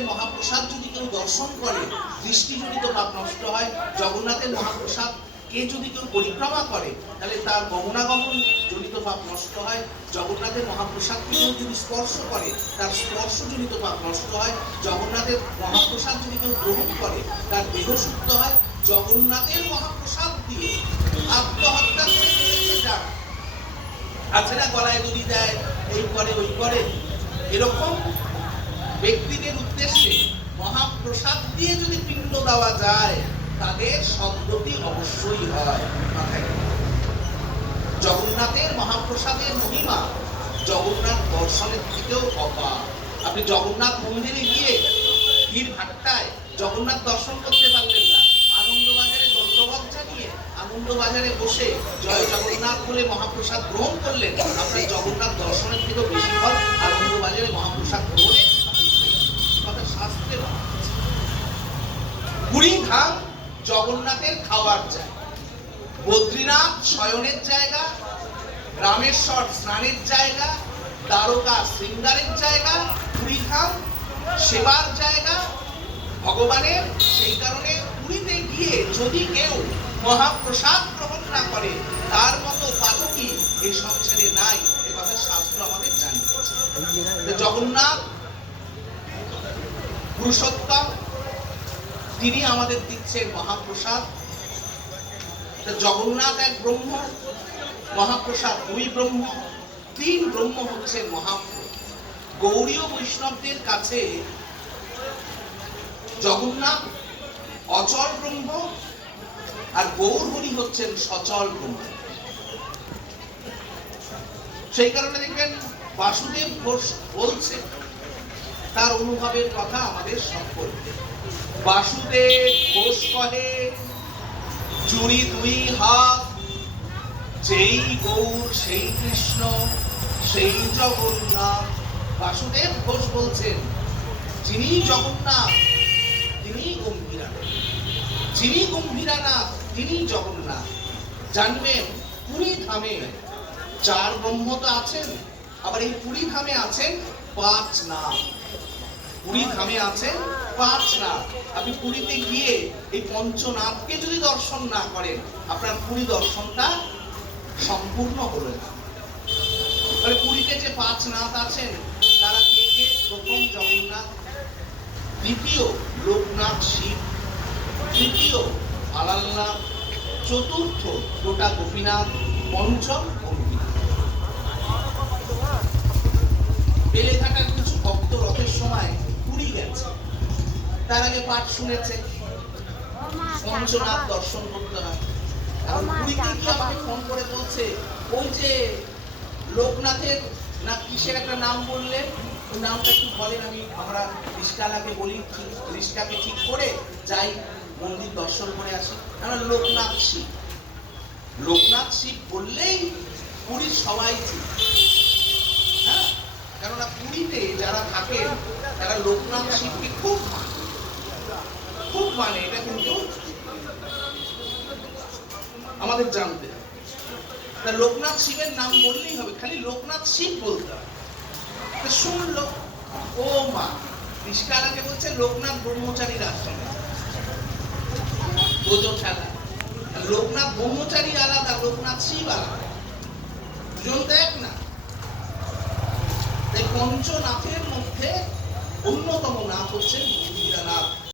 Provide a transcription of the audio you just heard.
জগন্নাথের মহাপ্রসাদ যদি কেউ দর্শন করে দৃষ্টিজনিত পাপ নষ্ট হয়। জগন্নাথের মহাপ্রসাদ কে যদি কেউ পরিক্রমা করে তাহলে তার গমনাগমন জনিত পাপ নষ্ট হয়। জগন্নাথের মহাপ্রসাদকে কেউ যদি স্পর্শ করে তার স্পর্শজনিত পাপ নষ্ট হয়। জগন্নাথের মহাপ্রসাদ যদি কেউ গ্রহণ করে তার দেহ শুদ্ধ হয়। জগন্নাথের মহাপ্রসাদ দিয়ে আত্মহত্যা করে চলেছে যারা, আছে না গলায় দড়ি দেয়, এই করে ওই করে, এরকম ব্যক্তিদের উদ্দেশ্যে মহাপ্রসাদ দিয়ে যদি পিণ্ড দেওয়া যায় তাদের সদ্গতি অবশ্যই হয়। জগন্নাথের মহাপ্রসাদের মহিমা জগন্নাথ দর্শনের থেকেও অপার। আপনি জগন্নাথ মন্দিরে গিয়ে ভিড় ভাট্টায় জগন্নাথ দর্শন করতে পারলেন না, আনন্দবাজারে দণ্ডবত জানিয়ে আনন্দবাজারে বসে জয় জগন্নাথ বলে মহাপ্রসাদ গ্রহণ করলেন, আপনার জগন্নাথ দর্শনের থেকেও বেশি ফল আনন্দবাজারে মহাপ্রসাদ গ্রহণে কথা শাস্ত্রে বলা আছে। পুরী ধাম জগন্নাথের খাওয়ার জায়গা, বদ্রীনাথ শয়নের জায়গা, রামেশ্বর স্নানের জায়গা, দ্বারকা শৃঙ্গারের জায়গা, পুরী ধাম সেবার জায়গা ভগবানের। সেই কারণে পুরীতে গিয়ে যদি কেউ মহাপ্রসাদ গ্রহণ না করে তার মতো পাতকী এই সংসারে নাই, এ কথা শাস্ত্র আমাদের জানিয়েছে। জগন্নাথ পুরুষোত্তম, তিনি আমাদের দিচ্ছেন মহাপ্রসাদ। জগন্নাথ এক ব্রহ্ম, মহাপ্রসাদ দুই ব্রহ্ম, তিন ব্রহ্ম হচ্ছেন মহাপ্রভু। গৌড়ীয় বৈষ্ণবদের কাছে জগন্নাথ অচল ব্রহ্ম আর গৌরহরি হচ্ছেন সচল ব্রহ্ম। সেই কারণে দেখবেন বাসুদেব ঘোষ বলছে তার অনুভবের কথা আমাদের সম্পর্কে। বাসুদেব ঘোষ কহে জুড়ি দুই হাত, যেই গৌর সেই কৃষ্ণ সেই জগন্নাথ। বাসুদেব ঘোষ বলছেন যিনি জগন্নাথ তিনি গম্ভীরানাথ, যিনি গম্ভীরানাথ তিনি জগন্নাথ। জানবেন পুরী ধামে চার ব্রহ্ম তো আছেন, আবার এই পুরী ধামে আছেন পাঁচ নাম। পুরী ধামে আছেন পাঁচ নাম। আপনি পুরীতে গিয়ে এই পঞ্চনাথকে যদি দর্শন না করেন আপনার পুরী দর্শনটা সম্পূর্ণ হলো না। পুরীতে যে পাঁচ নাথ আছেন তারা কে কে? প্রথম জগন্নাথ, দ্বিতীয় লোকনাথ শিব, তৃতীয় আলালনাথ, চতুর্থ গোটা গোপীনাথ, পঞ্চম অম্বিনাথ। বেলেঘাটার কিছু ভক্ত রথের সময় পুরী গেছে, তার আগে পাঠ শুনেছে পঞ্চনাথ দর্শন করতে হয়। এখন পুরীতে গিয়ে আমাকে ফোন করে বলছে ওই যে লোকনাথের না কিসের একটা নাম বললেন, ওই নামটা একটু বলেন, আমরা রিস্কালাকে বলি রিস্কাকে ঠিক করে যাই মন্দির দর্শন করে আসি। আমরা লোকনাথ শিব, লোকনাথ শিব বললেই পুরীর সবাই ঠিক। হ্যাঁ, কেননা পুরীতে যারা থাকেন তারা লোকনাথ শিবকে খুব মানে, এটা কিন্তু আমাদের জানতে হবে। লোকনাথ শিবের নাম বললেই হবে, খালি লোকনাথ শিব বলতে হবে। শুনলো ও মা রিস্কালাকে বলছে লোকনাথ ব্রহ্মচারীর আশ্রমে, বোঝো খেলা। লোকনাথ ব্রহ্মচারী আলাদা, লোকনাথ শিব আলাদা, দুজন তো এক না। তাই পঞ্চনাথের মধ্যে অন্যতম নাথ হচ্ছে